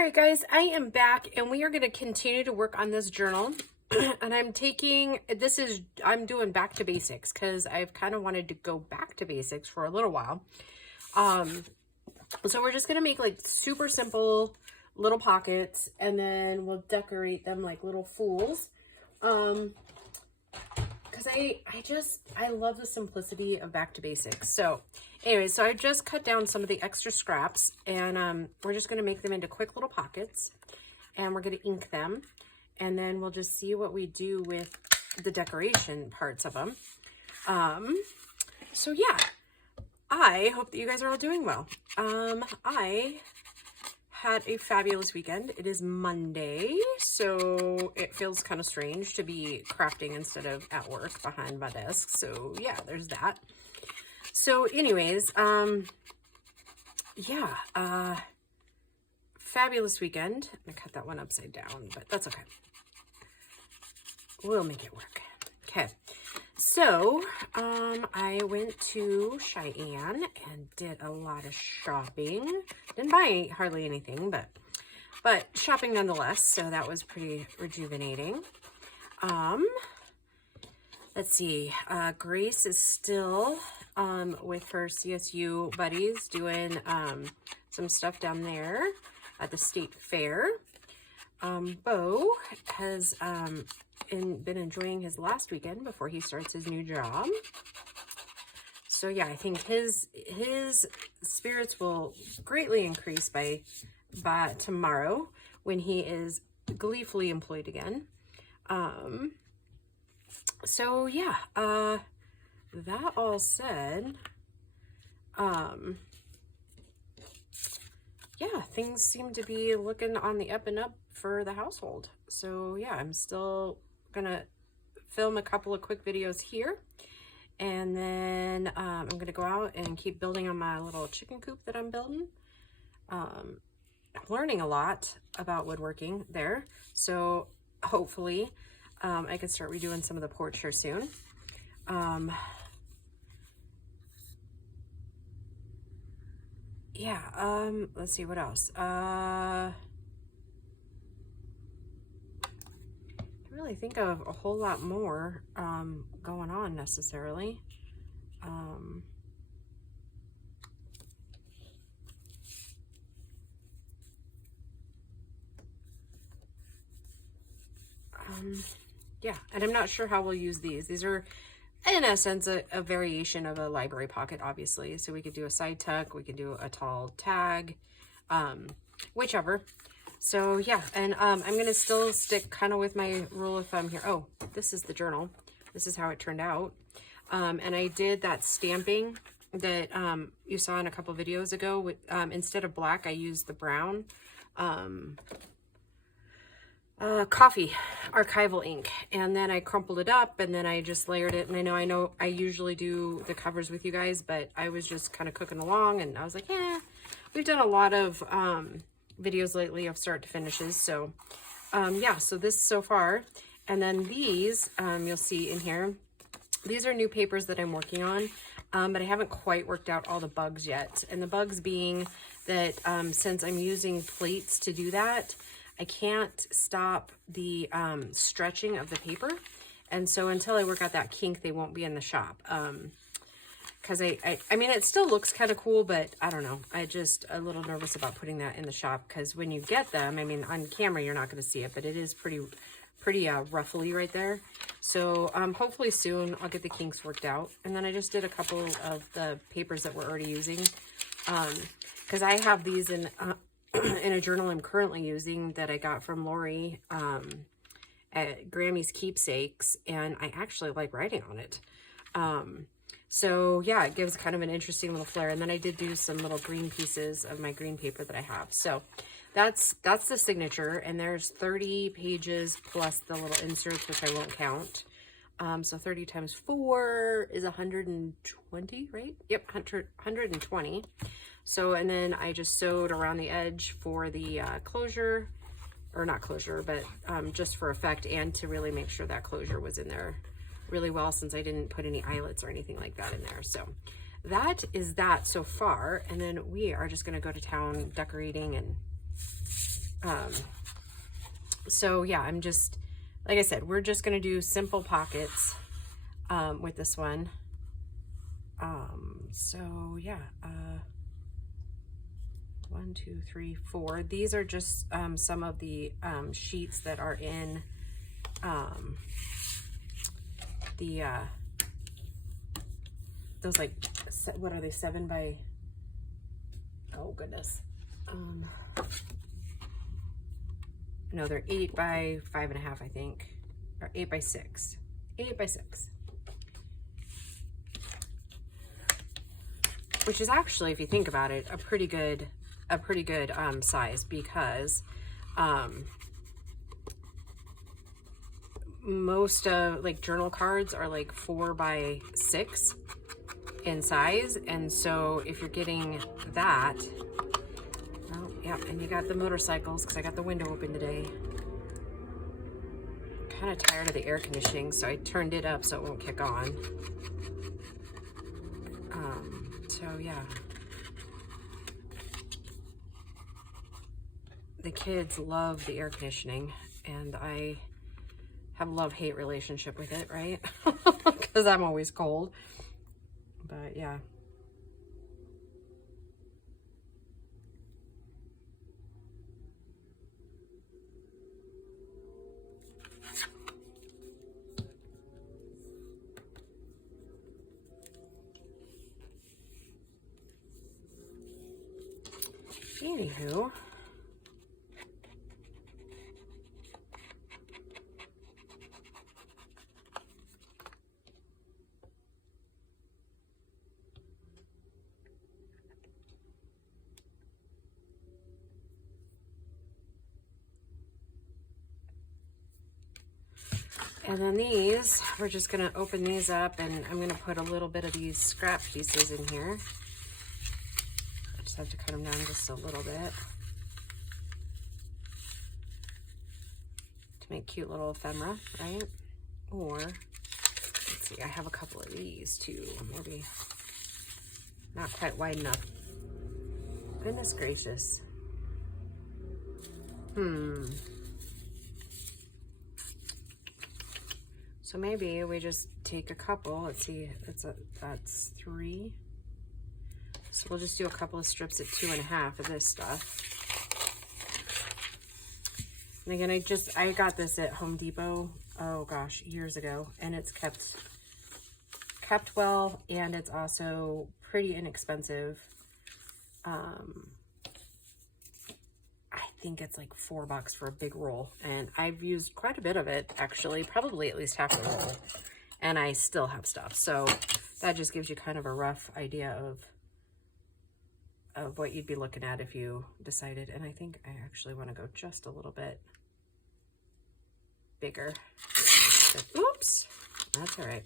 right, guys, I am back and we are going to continue to work on this journal. And I'm doing back to basics because I've kind of wanted to go back to basics for a little while. So we're just going to make like super simple little pockets and then we'll decorate them like little fools. Because I love the simplicity of back to basics. So anyway, so I just cut down some of the extra scraps and we're just going to make them into quick little pockets and we're going to ink them. And then we'll just see what we do with the decoration parts of them. So yeah, I hope that you guys are all doing well. I had a fabulous weekend. It is Monday, so it feels kind of strange to be crafting instead of at work behind my desk. So yeah, there's that. So anyways, yeah, fabulous weekend. I'm gonna cut that one upside down, but that's okay. We'll make it work. Okay. So, I went to Cheyenne and did a lot of shopping. Didn't buy hardly anything, but shopping nonetheless. So that was pretty rejuvenating. Let's see. Grace is still, with her CSU buddies doing, some stuff down there at the state fair. Bo has, been enjoying his last weekend before he starts his new job. So yeah, I think his spirits will greatly increase by tomorrow when he is gleefully employed again. So yeah, that all said, yeah, things seem to be looking on the up and up for the household. So yeah, I'm still gonna film a couple of quick videos here, and then I'm gonna go out and keep building on my little chicken coop that I'm building. I'm learning a lot about woodworking there, so hopefully I can start redoing some of the porch here soon. Yeah, let's see what else. Really think of a whole lot more going on necessarily. Yeah, and I'm not sure how we'll use these. These are, in a sense, a variation of a library pocket, obviously. So we could do a side tuck, we could do a tall tag, whichever. So yeah, and I'm gonna still stick kind of with my rule of thumb here. Oh, this is the journal. This is how it turned out. And I did that stamping that you saw in a couple videos ago. With instead of black, I used the brown coffee archival ink, and then I crumpled it up, and then I just layered it. And I know I usually do the covers with you guys, but I was just kind of cooking along, and I was like, yeah, we've done a lot of videos lately of start to finishes. So yeah, so this so far, and then these you'll see in here, these are new papers that I'm working on, but I haven't quite worked out all the bugs yet. And the bugs being that since I'm using plates to do that, I can't stop the stretching of the paper, and so until I work out that kink, they won't be in the shop. Because I mean, it still looks kind of cool, but I don't know. I just a little nervous about putting that in the shop, because when you get them, I mean, on camera, you're not going to see it, but it is pretty ruffly right there. So hopefully soon I'll get the kinks worked out. And then I just did a couple of the papers that we're already using, because I have these in a journal I'm currently using that I got from Lori at Grammy's Keepsakes, and I actually like writing on it. So yeah, it gives kind of an interesting little flair. And then I did do some little green pieces of my green paper that I have. So that's the signature, and there's 30 pages plus the little inserts, which I won't count. So 30 times 4 is 120, right? Yep, 120. So, and then I just sewed around the edge for the closure, or not closure, but just for effect, and to really make sure that closure was in there really well, since I didn't put any eyelets or anything like that in there. So that is that so far. And then we are just going to go to town decorating and So yeah, I'm just, like I said, we're just going to do simple pockets with this one. So yeah, 1, 2, 3, 4. These are just some of the sheets that are in the those, like, what are they, 7 by, oh goodness, no, they're 8 by 5.5, I think, or 8 by 6, 8 by 6, which is actually, if you think about it, a pretty good size, because most of, like, journal cards are like 4 by 6 in size, and so if you're getting that, well, yeah, and you got the motorcycles, because I got the window open today. I'm kind of tired of the air conditioning, so I turned it up so it won't kick on. So yeah, the kids love the air conditioning, and I have a love-hate relationship with it, right? Because I'm always cold. But yeah. Anywho, and then these, we're just gonna open these up, and I'm gonna put a little bit of these scrap pieces in here. I just have to cut them down just a little bit to make cute little ephemera, right? Or, let's see, I have a couple of these too, maybe not quite wide enough. Goodness gracious. So maybe we just take a couple. Let's see, that's 3. So we'll just do a couple of strips at 2.5 of this stuff. And again, I got this at Home Depot, oh gosh, years ago, and it's kept well, and it's also pretty inexpensive. I think it's like $4 for a big roll, and I've used quite a bit of it, actually, probably at least half a roll, and I still have stuff. So that just gives you kind of a rough idea of what you'd be looking at if you decided. And I think I actually want to go just a little bit bigger. But, oops, that's all right.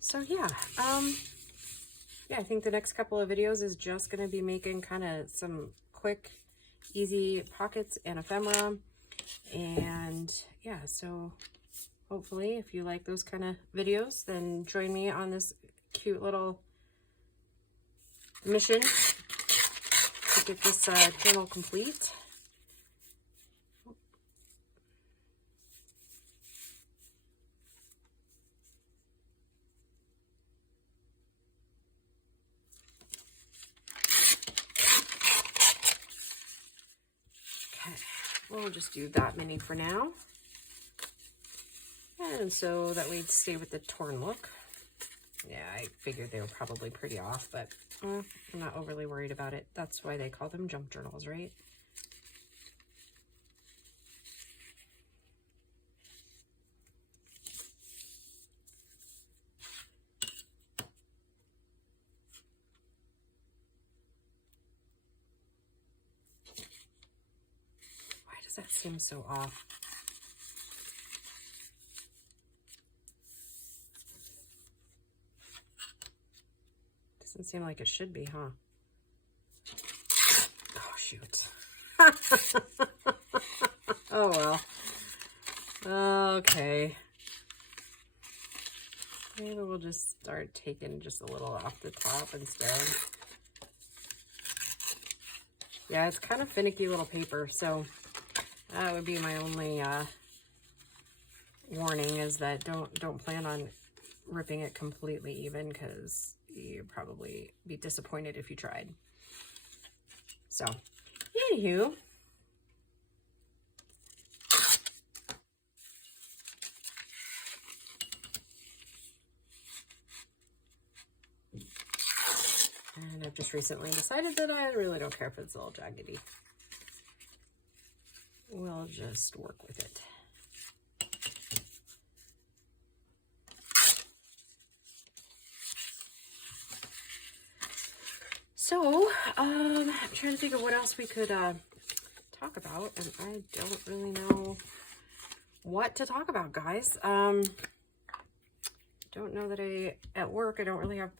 So yeah, yeah, I think the next couple of videos is just going to be making kind of some quick, easy pockets and ephemera. And yeah, so hopefully if you like those kind of videos, then join me on this cute little mission to get this panel complete. We'll just do that many for now. And so that we'd stay with the torn look. Yeah, I figured they were probably pretty off, but I'm not overly worried about it. That's why they call them junk journals, right? Why does that seem so off? Doesn't seem like it should be, huh? Oh, shoot. Oh, well. Okay. Maybe we'll just start taking just a little off the top instead. Yeah, it's kind of finicky little paper, so that would be my only warning, is that don't plan on ripping it completely even, because you'd probably be disappointed if you tried. So, anywho. And I've just recently decided that I really don't care if it's a little jaggedy. We'll just work with it. So, I'm trying to think of what else we could talk about, and I don't really know what to talk about, guys. Don't know that at work, I don't really have,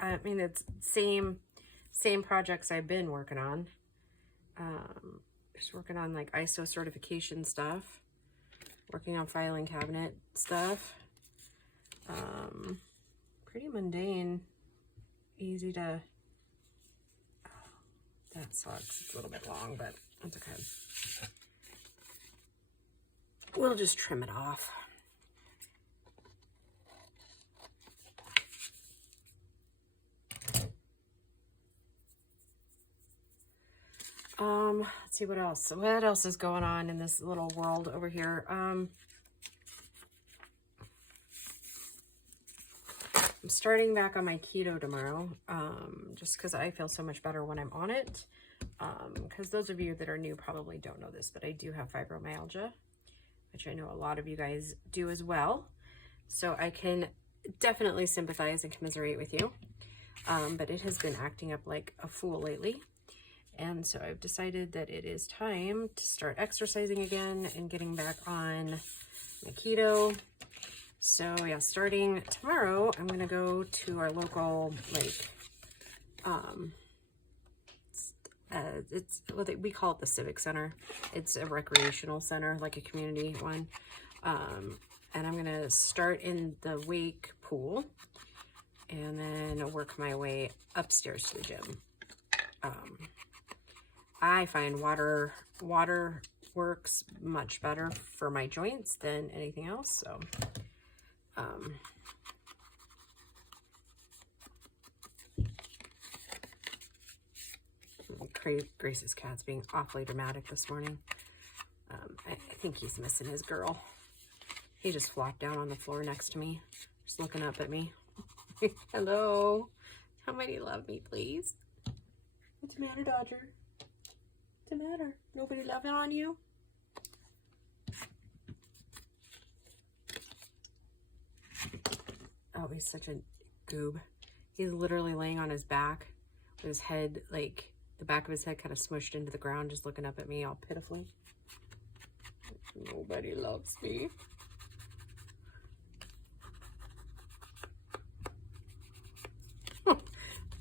I mean, it's same projects I've been working on. Just working on like ISO certification stuff, working on filing cabinet stuff. Pretty mundane, easy to, that sucks. It's a little bit long, but that's okay. We'll just trim it off. Let's see what else. What else is going on in this little world over here? I'm starting back on my keto tomorrow, just because I feel so much better when I'm on it. Because those of you that are new probably don't know this, but I do have fibromyalgia, which I know a lot of you guys do as well. So I can definitely sympathize and commiserate with you. But it has been acting up like a fool lately. And so I've decided that it is time to start exercising again and getting back on my keto. So yeah, starting tomorrow, I'm gonna go to our local, like, it's what we call it, the Civic Center. It's a recreational center, like a community one. And I'm gonna start in the wake pool and then work my way upstairs to the gym. I find water works much better for my joints than anything else. So, Grace's cat's being awfully dramatic this morning. I think he's missing his girl. He just flopped down on the floor next to me, just looking up at me. Hello. Somebody love me, please. What's the matter, Dodger? What's the matter? Nobody loving on you? Oh, he's such a goob. He's literally laying on his back with his head, like, the back of his head kind of smushed into the ground, just looking up at me all pitifully. Nobody loves me.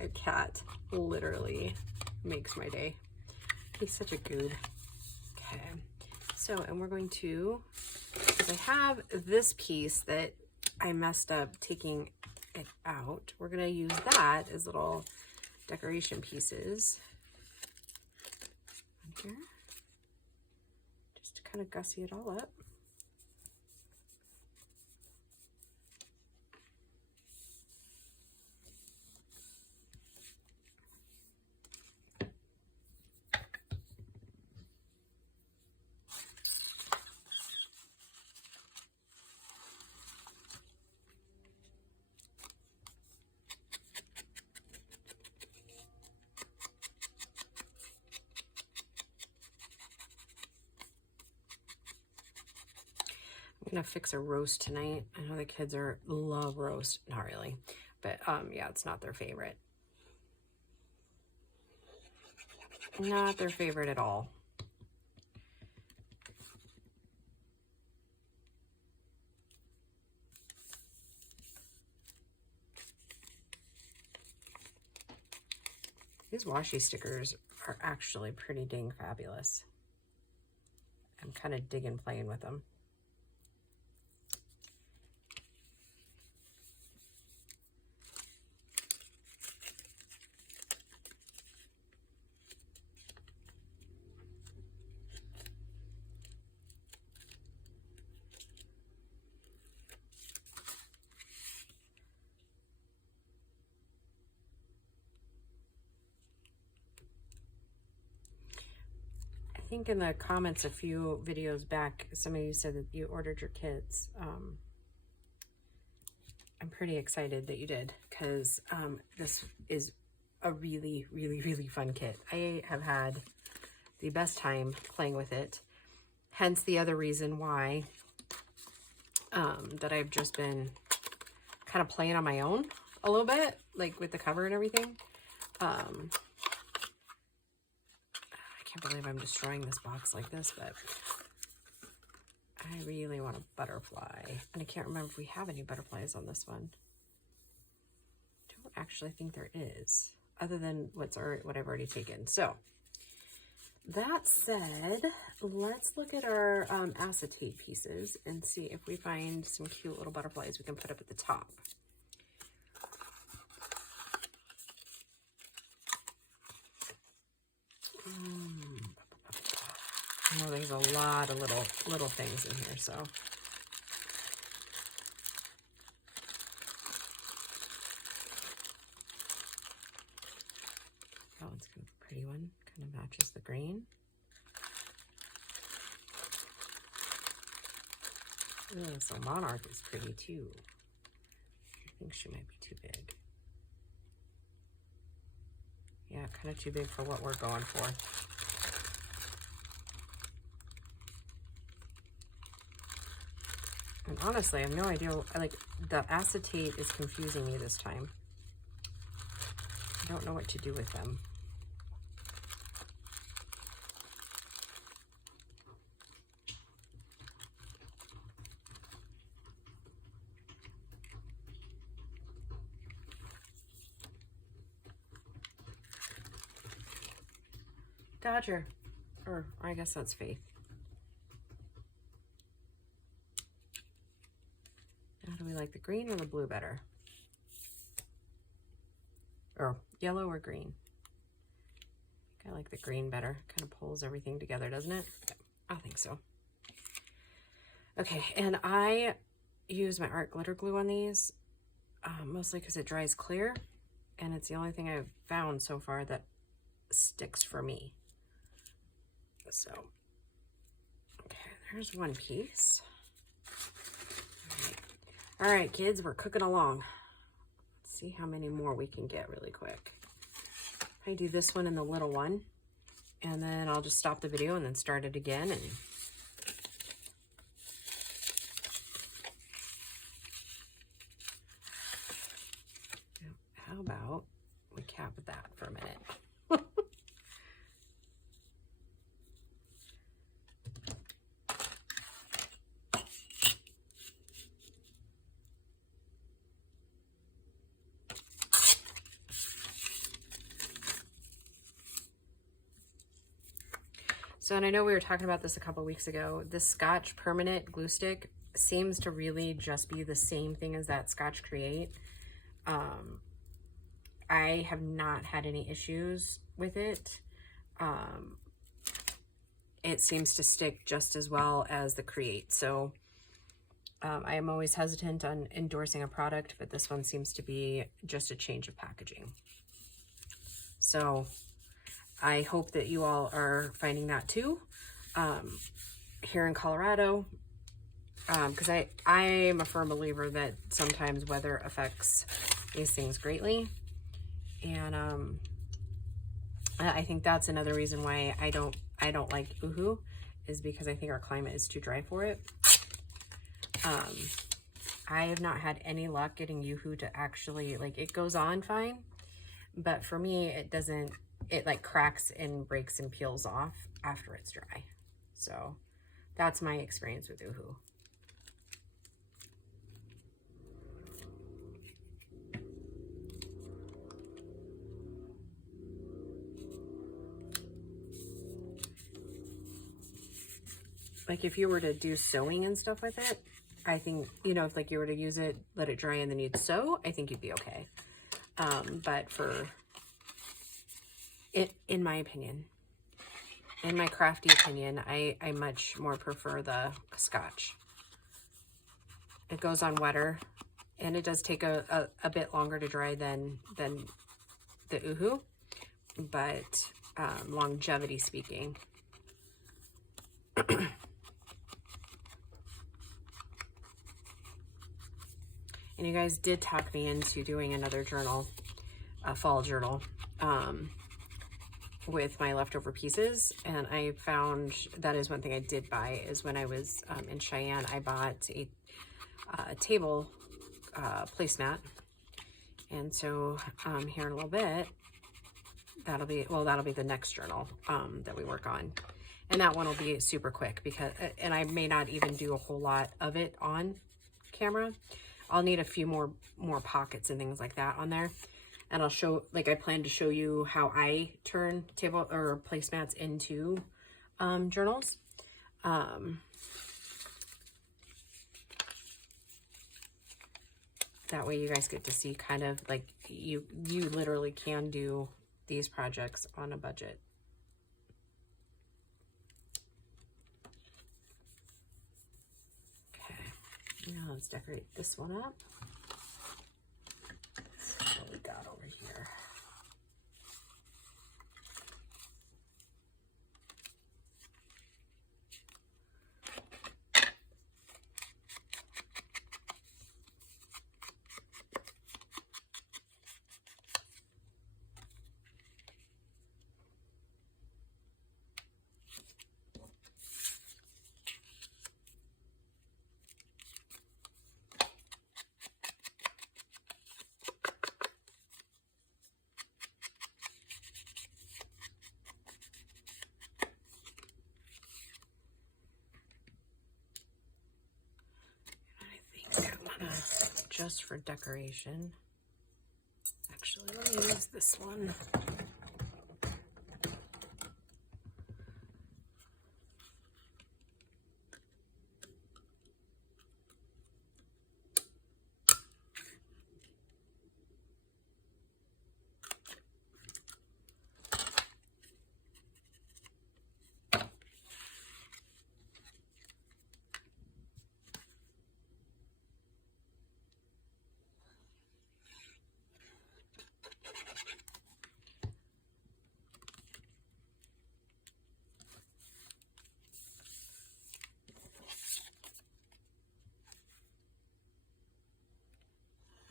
A cat literally makes my day. He's such a goob. Okay. So, and we're going to, because I have this piece that I messed up taking it out, we're going to use that as little decoration pieces. Here. Just to kind of gussy it all up. I'm gonna fix a roast tonight. I know the kids love roast. Not really, but yeah, it's not their favorite. Not their favorite at all. These washi stickers are actually pretty dang fabulous. I'm kind of digging playing with them. I think in the comments a few videos back, some of you said that you ordered your kits. I'm pretty excited that you did, because this is a really, really, really fun kit. I have had the best time playing with it. Hence the other reason why that I've just been kind of playing on my own a little bit, like with the cover and everything. I can't believe I'm destroying this box like this, but I really want a butterfly. And I can't remember if we have any butterflies on this one. I don't actually think there is, other than what I've already taken. So that said, let's look at our acetate pieces and see if we find some cute little butterflies we can put up at the top. I know there's a lot of little things in here, so. That one's kind of a pretty one, kind of matches the green. Ooh, so Monarch is pretty too. I think she might be too big. Yeah, kind of too big for what we're going for. And honestly, I have no idea, like, the acetate is confusing me this time. I don't know what to do with them. Dodger, or I guess that's Faith. Now, do we like the green or the blue better? Or yellow or green? I think I like the green better. Kind of pulls everything together, doesn't it? Yeah, I think so. Okay, and I use my art glitter glue on these, mostly because it dries clear, and it's the only thing I've found so far that sticks for me. So, okay, there's one piece. All right, kids, we're cooking along. Let's see how many more we can get really quick. I do this one and the little one, and then I'll just stop the video and then start it again. And how about we cap that for a minute? So, and I know we were talking about this a couple weeks ago, this Scotch Permanent glue stick seems to really just be the same thing as that Scotch Create. I have not had any issues with it. It seems to stick just as well as the Create. So I am always hesitant on endorsing a product, but this one seems to be just a change of packaging. So I hope that you all are finding that too, here in Colorado, because I am a firm believer that sometimes weather affects these things greatly. And I think that's another reason why I don't like Uhu, is because I think our climate is too dry for it. I have not had any luck getting Uhu to actually, like, it goes on fine, but for me it doesn't. It like cracks and breaks and peels off after it's dry. So that's my experience with Uhu. like if you were to do sewing and stuff with it, I think, you know, if like you were to use it, let it dry and then you'd sew, I think you'd be okay. But for it, in my opinion, in my crafty opinion, I much more prefer the Scotch. It goes on wetter, and it does take a bit longer to dry than the Uhu, but longevity speaking. And you guys did talk me into doing another journal, a fall journal, with my leftover pieces. And I found that is one thing I did buy, is when I was in Cheyenne, I bought a table placemat. And so here in a little bit, that'll be the next journal that we work on. And that one will be super quick, because, and I may not even do a whole lot of it on camera. I'll need a few more pockets and things like that on there. And I'll show, like, I plan to show you how I turn table or placemats into journals. That way you guys get to see kind of like you literally can do these projects on a budget. Okay, now let's decorate this one up. Let's see what we got over here. Just for decoration. Actually, let me use this one.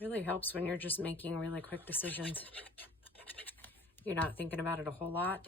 Really helps when you're just making really quick decisions. You're not thinking about it a whole lot.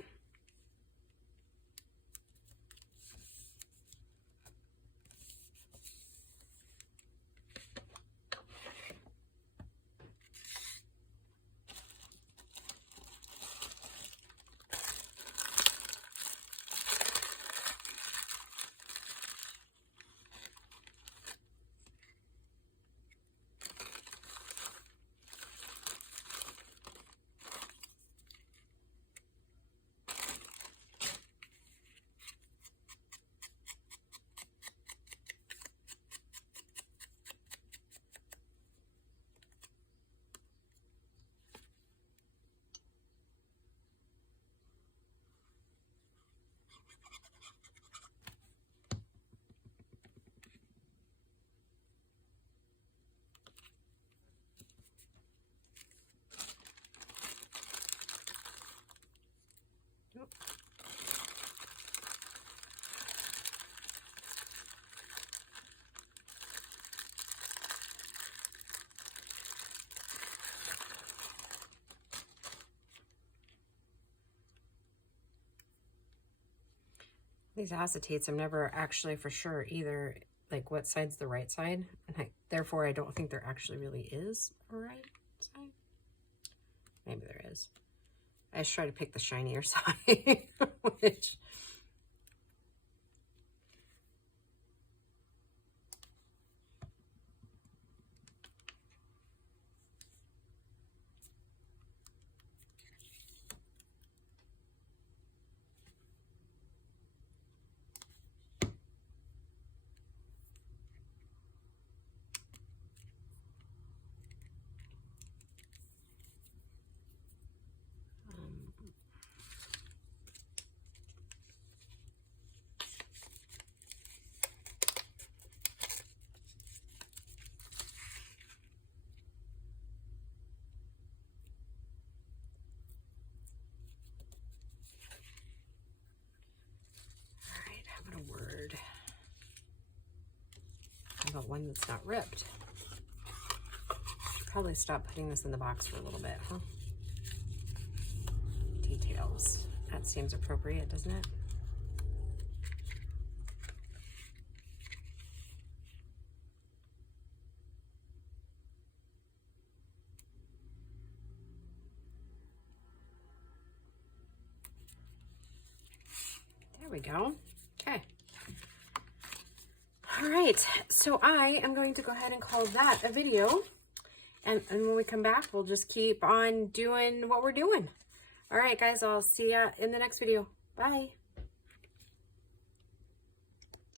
These acetates, I'm never actually for sure either, like what side's the right side, and therefore I don't think there actually really is a right side. Maybe there is. I just try to pick the shinier side, which one that's not ripped. Probably stop putting this in the box for a little bit, huh? Details. That seems appropriate, doesn't it? There we go. Okay. All right, so I am going to go ahead and call that a video. And when we come back, we'll just keep on doing what we're doing. All right, guys, I'll see ya in the next video. Bye.